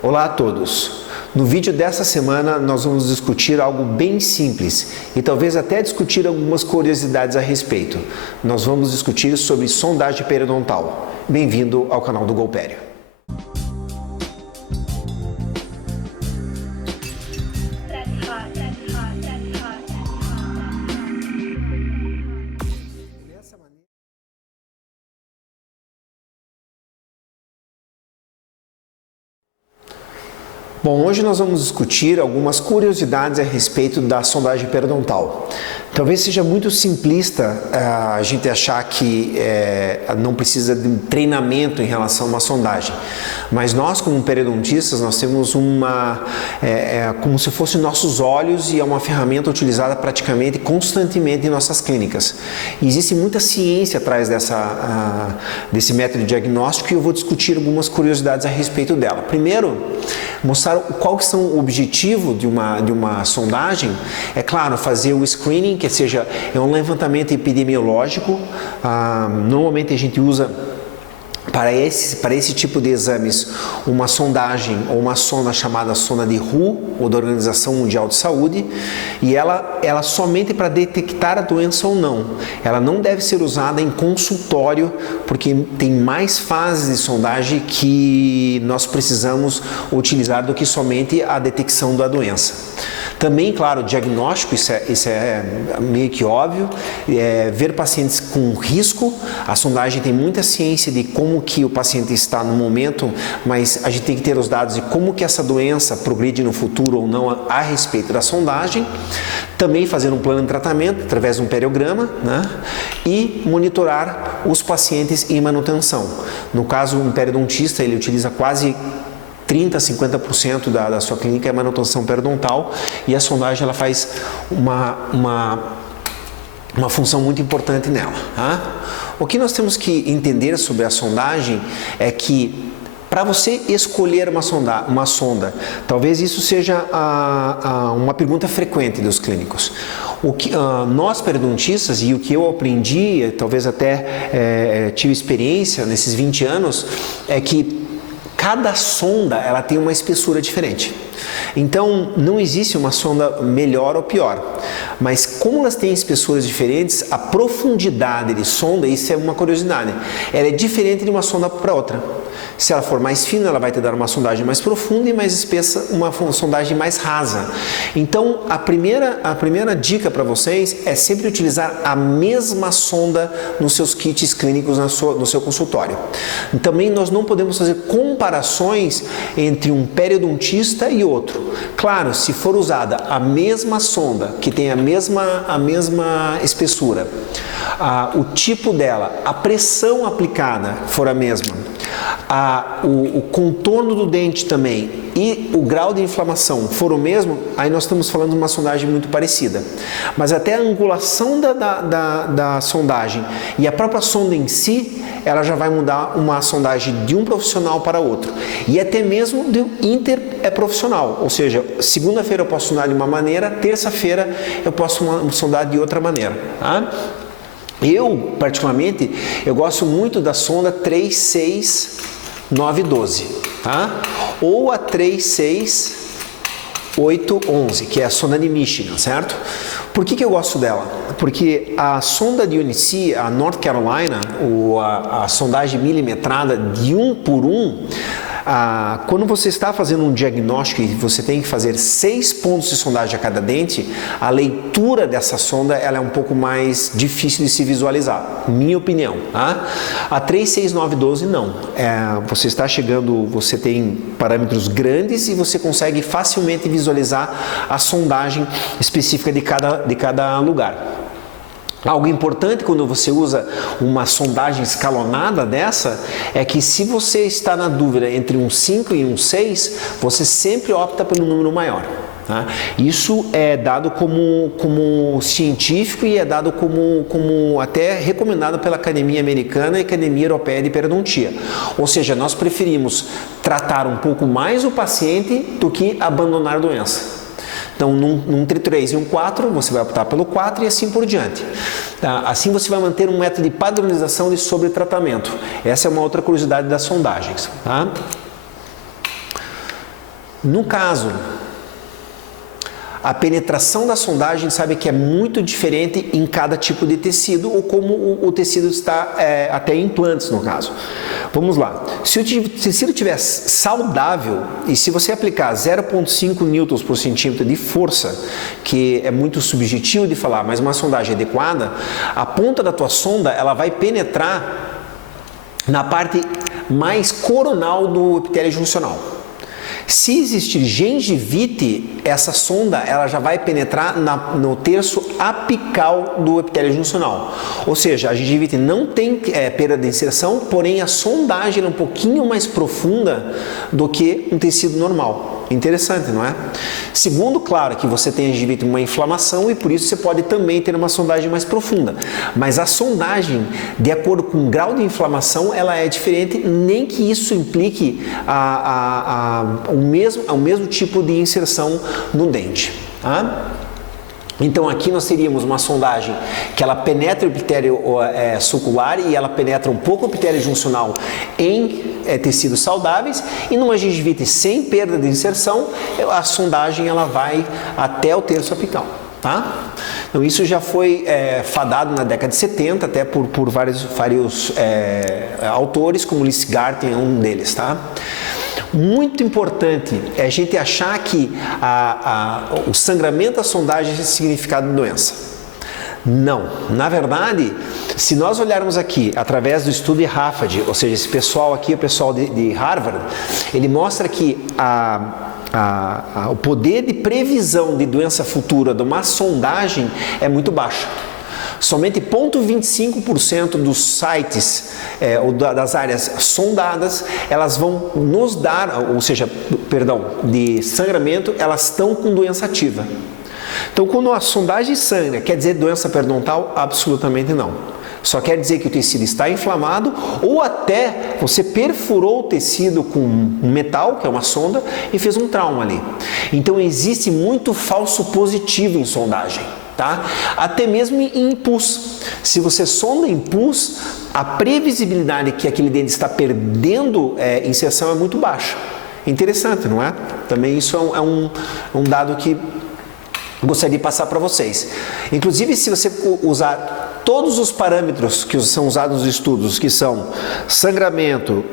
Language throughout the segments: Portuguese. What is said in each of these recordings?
Olá a todos! No vídeo dessa semana nós vamos discutir algo bem simples e talvez até discutir algumas curiosidades a respeito. Nós vamos discutir sobre sondagem periodontal. Bem-vindo ao canal do Golpério. Bom, hoje nós vamos discutir algumas curiosidades a respeito da sondagem periodontal. Talvez seja muito simplista a gente achar que não precisa de um treinamento em relação a uma sondagem, mas nós como periodontistas nós temos como se fossem nossos olhos e é uma ferramenta utilizada praticamente constantemente em nossas clínicas. E existe muita ciência atrás desse método diagnóstico e eu vou discutir algumas curiosidades a respeito dela. Primeiro, mostrar qual que são o objetivo de uma sondagem. É claro, fazer o screening, que seja um levantamento epidemiológico. Normalmente a gente usa para esse tipo de exames uma sondagem ou uma sonda chamada sonda de WHO, ou da Organização Mundial de Saúde, e ela somente para detectar a doença ou não. Ela não deve ser usada em consultório, porque tem mais fases de sondagem que nós precisamos utilizar do que somente a detecção da doença. Também, claro, diagnóstico, isso é meio que óbvio, ver pacientes com risco. A sondagem tem muita ciência de como que o paciente está no momento, mas a gente tem que ter os dados de como que essa doença progride no futuro ou não a respeito da sondagem. Também fazer um plano de tratamento através de um periograma, né? E monitorar os pacientes em manutenção. No caso, um periodontista, ele utiliza quase 30% a 50% da sua clínica é manutenção periodontal e a sondagem ela faz uma função muito importante nela. Tá? O que nós temos que entender sobre a sondagem é que para você escolher uma sonda, talvez isso seja uma pergunta frequente dos clínicos. Nós periodontistas, e o que eu aprendi, talvez até tive experiência nesses 20 anos, é que cada sonda ela tem uma espessura diferente. Então, não existe uma sonda melhor ou pior. Mas como elas têm espessuras diferentes, a profundidade de sonda, isso é uma curiosidade, ela é diferente de uma sonda para outra. Se ela for mais fina, ela vai te dar uma sondagem mais profunda e mais espessa, uma sondagem mais rasa. Então, a primeira dica para vocês é sempre utilizar a mesma sonda nos seus kits clínicos no seu consultório. Também nós não podemos fazer comparações entre um periodontista e outro. Claro, se for usada a mesma sonda, que tem a mesma espessura, o tipo dela, a pressão aplicada for a mesma, o contorno do dente também e o grau de inflamação for o mesmo, aí nós estamos falando de uma sondagem muito parecida. Mas até a angulação da sondagem e a própria sonda em si, ela já vai mudar uma sondagem de um profissional para outro. E até mesmo de um interprofissional, ou seja, segunda-feira eu posso sondar de uma maneira, terça-feira eu posso sondar de outra maneira. Tá? Eu, particularmente, eu gosto muito da sonda 36912, tá? Ou a 36811, que é a sonda de Michigan, certo? Por que eu gosto dela? Porque a sonda de UNC, a North Carolina, ou a sondagem milimetrada de 1 por 1, quando você está fazendo um diagnóstico e você tem que fazer 6 pontos de sondagem a cada dente, a leitura dessa sonda ela é um pouco mais difícil de se visualizar, minha opinião. Tá? A 36912 não. Você está chegando, você tem parâmetros grandes e você consegue facilmente visualizar a sondagem específica de cada lugar. Algo importante quando você usa uma sondagem escalonada dessa é que se você está na dúvida entre um 5 e um 6, você sempre opta pelo número maior. Tá? Isso é dado como científico e é dado como até recomendado pela Academia Americana e Academia Europeia de Periodontia. Ou seja, nós preferimos tratar um pouco mais o paciente do que abandonar a doença. Então, entre 3 e um 4, você vai optar pelo 4 e assim por diante. Tá? Assim você vai manter um método de padronização de sobretratamento. Essa é uma outra curiosidade das sondagens. Tá? No caso, a penetração da sondagem sabe que é muito diferente em cada tipo de tecido ou como o tecido está, até implantes no caso. Vamos lá, se o tecido estiver saudável e se você aplicar 0,5 newtons por centímetro de força, que é muito subjetivo de falar, mas uma sondagem adequada, a ponta da tua sonda ela vai penetrar na parte mais coronal do epitélio juncional. Se existir gengivite, essa sonda ela já vai penetrar no terço apical do epitélio juncional. Ou seja, a gengivite não tem perda de inserção, porém a sondagem é um pouquinho mais profunda do que um tecido normal. Interessante, não é? Segundo, claro que você tem a gengivite uma inflamação e por isso você pode também ter uma sondagem mais profunda. Mas a sondagem, de acordo com o grau de inflamação, ela é diferente, nem que isso implique o mesmo tipo de inserção no dente. Tá? Então aqui nós teríamos uma sondagem que ela penetra o epitélio sulcular e ela penetra um pouco o epitélio juncional em tecidos saudáveis, e numa gengivite sem perda de inserção, a sondagem ela vai até o terço apical. Tá? Então isso já foi fadado na década de 70, até por vários autores, como Lisgarten é um deles. Tá? Muito importante é a gente achar que o sangramento da sondagem é significado de doença. Não. Na verdade, se nós olharmos aqui através do estudo de Raffad, ou seja, esse pessoal aqui, o pessoal de Harvard, ele mostra que o poder de previsão de doença futura de uma sondagem é muito baixo. Somente 0,25% dos sites ou das áreas sondadas, elas vão nos dar, ou seja, de sangramento, elas estão com doença ativa. Então, quando a sondagem sangra, quer dizer doença periodontal? Absolutamente não. Só quer dizer que o tecido está inflamado ou até você perfurou o tecido com um metal, que é uma sonda, e fez um trauma ali. Então, existe muito falso positivo em sondagem. Tá? Até mesmo em pus. Se você sonda em pus, a previsibilidade que aquele dente está perdendo inserção é muito baixa. Interessante, não é? Também isso é um dado que gostaria de passar para vocês. Inclusive, se você usar todos os parâmetros que são usados nos estudos, que são sangramento,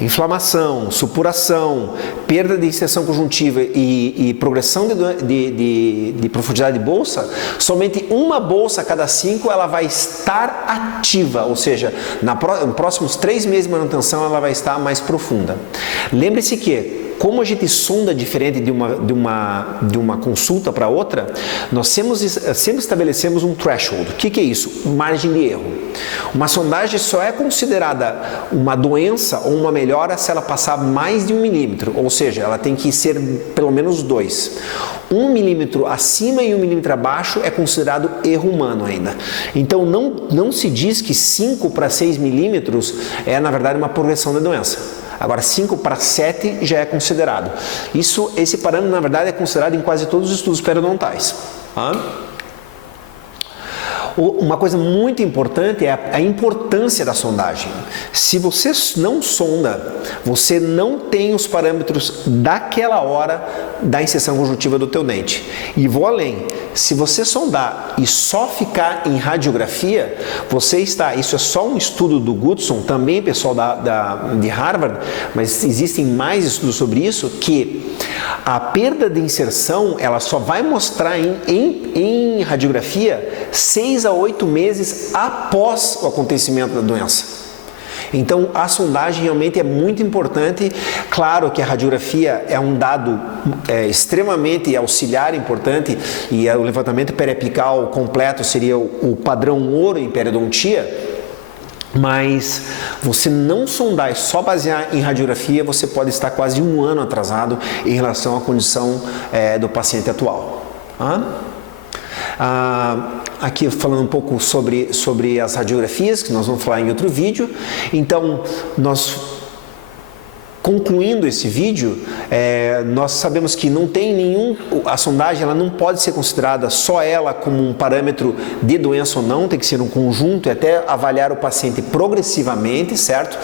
inflamação, supuração, perda de inserção conjuntiva e progressão de profundidade de bolsa, somente uma bolsa a cada 5 ela vai estar ativa, ou seja, nos próximos 3 meses de manutenção ela vai estar mais profunda. Lembre-se que como a gente sonda diferente de uma consulta para outra, nós sempre estabelecemos um threshold. O que é isso? Margem de erro. Uma sondagem só é considerada uma doença ou uma melhora se ela passar mais de 1 milímetro, ou seja, ela tem que ser pelo menos 2. 1 milímetro acima e 1 milímetro abaixo é considerado erro humano ainda. Então não se diz que 5 para 6 milímetros é na verdade uma progressão da doença. Agora 5 para 7 já é considerado. Esse parâmetro na verdade é considerado em quase todos os estudos periodontais. Tá? Uma coisa muito importante é a importância da sondagem. Se você não sonda, você não tem os parâmetros daquela hora da inserção conjuntiva do teu dente. E vou além, se você sondar e só ficar em radiografia, isso é só um estudo do Goodson, também pessoal de Harvard, mas existem mais estudos sobre isso, que a perda de inserção ela só vai mostrar em radiografia 6 a 8 meses após o acontecimento da doença. Então, a sondagem realmente é muito importante. Claro que a radiografia é um dado extremamente auxiliar, importante, e o levantamento periapical completo seria o padrão ouro em periodontia, mas você não sondar e só basear em radiografia, você pode estar quase 1 ano atrasado em relação à condição do paciente atual. Aqui falando um pouco sobre as radiografias, que nós vamos falar em outro vídeo. Então, concluindo esse vídeo, nós sabemos que não tem a sondagem ela não pode ser considerada só ela como um parâmetro de doença ou não, tem que ser um conjunto e até avaliar o paciente progressivamente, certo?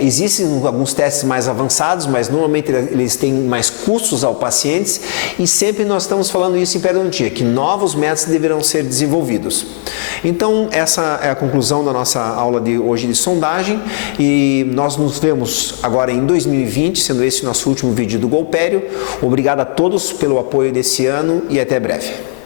Existem alguns testes mais avançados, mas normalmente eles têm mais custos ao paciente e sempre nós estamos falando isso em periodontia, que novos métodos deverão ser desenvolvidos. Então, essa é a conclusão da nossa aula de hoje de sondagem e nós nos vemos agora em 2020, sendo esse nosso último vídeo do Golpério. Obrigado a todos pelo apoio desse ano e até breve.